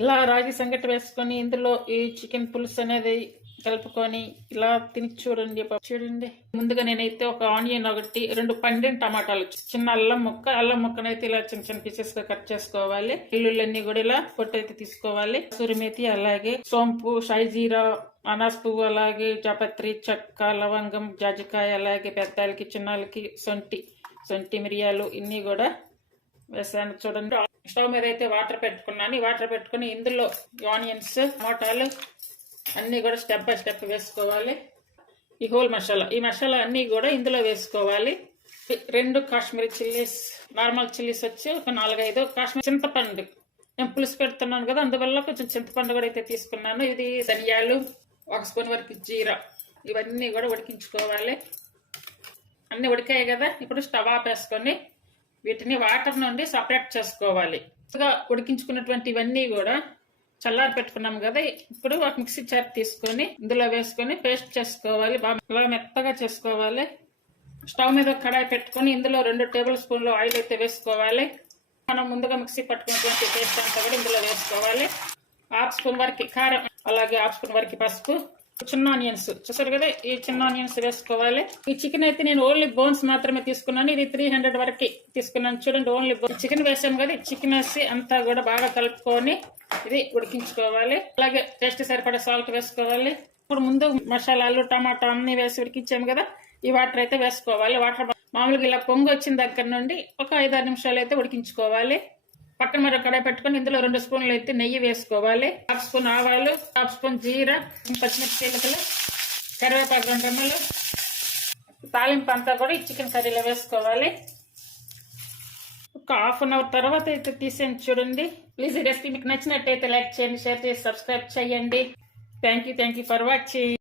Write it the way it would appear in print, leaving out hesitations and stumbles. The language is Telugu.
ఇలా రాగి సంగటి వేసుకొని ఇందులో ఈ చికెన్ పులుసు అనేది కలుపుకొని ఇలా తిని చూడండి. చూడండి, ముందుగా నేనైతే ఒక ఆనియన్ ఒకటి, 2 పండిన టమాటాలు, చిన్న అల్లం ముక్కనైతే ఇలా చిన్న చిన్న పీసెస్ గా కట్ చేసుకోవాలి. వెల్లుల్లి కూడా ఇలా పొట్టయితే తీసుకోవాలి. సూరిమేతి, అలాగే సోంపు, షాయిజీరా, అనాస్ పువ్వు, అలాగే జాపత్రి, చెక్క, లవంగం, జాజికాయ, అలాగే పెద్దలకి చిన్నలకి సొంటి మిరియాలు ఇన్ని కూడా వేసాను. చూడండి, స్టవ్ మీద అయితే వాటర్ పెట్టుకున్నాను. వాటర్ పెట్టుకుని ఇందులో ఆనియన్స్, టమాటాలు అన్నీ కూడా స్టెప్ బై స్టెప్ వేసుకోవాలి. ఈ హోల్ మసాలా, ఈ మసాలా అన్నీ కూడా ఇందులో వేసుకోవాలి. 2 కాశ్మీరీ చిల్లీస్, నార్మల్ చిల్లీస్ వచ్చి ఒక 4-5, కాశ్మీరీ చింతపండు, నేను పులుసు పెడుతున్నాను కదా అందువల్ల కొంచెం చింతపండు కూడా అయితే తీసుకున్నాను. ఇది ధనియాలు, 1 స్పూన్ వరకు జీరా, ఇవన్నీ కూడా ఉడికించుకోవాలి. అన్నీ ఉడికాయి కదా, ఇప్పుడు స్టవ్ ఆపేసుకొని వీటిని వాటర్ నుండి సపరేట్ చేసుకోవాలి. ఉడికించుకున్నటువంటి ఇవన్నీ కూడా చల్లారి పెట్టుకున్నాం కదా, ఇప్పుడు ఒక మిక్సీ జార్ తీసుకొని ఇందులో వేసుకొని పేస్ట్ చేసుకోవాలి. బాగా మెత్తగా చేసుకోవాలి. స్టవ్ మీద కడాయి పెట్టుకొని ఇందులో 2 టేబుల్ స్పూన్లు ఆయిల్ అయితే వేసుకోవాలి. మనం ముందుగా మిక్సీ పట్టుకున్నటువంటి పేస్ట్ అంతా కూడా ఇందులో వేసుకోవాలి. 1/2 స్పూన్ వరకు కారం, అలాగే 1/2 స్పూన్ వరకు పసుపు, చిన్న ఆనియన్స్ చూసారు కదా, ఈ చిన్న ఆనియన్స్ వేసుకోవాలి. ఈ చికెన్ అయితే నేను ఓన్లీ బోన్స్ మాత్రమే తీసుకున్నాను. ఇది 300 వరకు తీసుకున్నాను. చూడండి, ఓన్లీ చికెన్ వేసాం కదా, చికెన్ వేసి అంతా కూడా బాగా కలుపుకొని ఇది ఉడికించుకోవాలి. అలాగే టేస్ట్ సరిపడే సాల్ట్ వేసుకోవాలి. ఇప్పుడు ముందు మసాలాలు, టమాటా అన్ని వేసి ఉడికించాము కదా, ఈ వాటర్ అయితే వేసుకోవాలి. వాటర్ మామూలుగా ఇలా పొంగు వచ్చిన దగ్గర నుండి ఒక 5-6 నిమిషాలు అయితే ఉడికించుకోవాలి. పక్కన మరో కడాయి పెట్టుకొని ఇందులో 2 స్పూన్లు అయితే నెయ్యి వేసుకోవాలి. 1/2 స్పూన్ ఆవాలు, 1/2 స్పూన్ జీరా, పచ్చిమిరపకాయలు, కరివేపాకు 2 రెమ్మలు, తాలింపు అంతా కూడా ఈ చికెన్ కర్రీలో వేసుకోవాలి. ఒక హాఫ్ అన్ అవర్ తర్వాత అయితే తీసేయండి. చూడండి, ప్లీజ్ ఈ రెసిపీ మీకు నచ్చినట్టయితే లైక్ చేయండి, షేర్ చేసి సబ్స్క్రైబ్ చేయండి. Thank you for watching.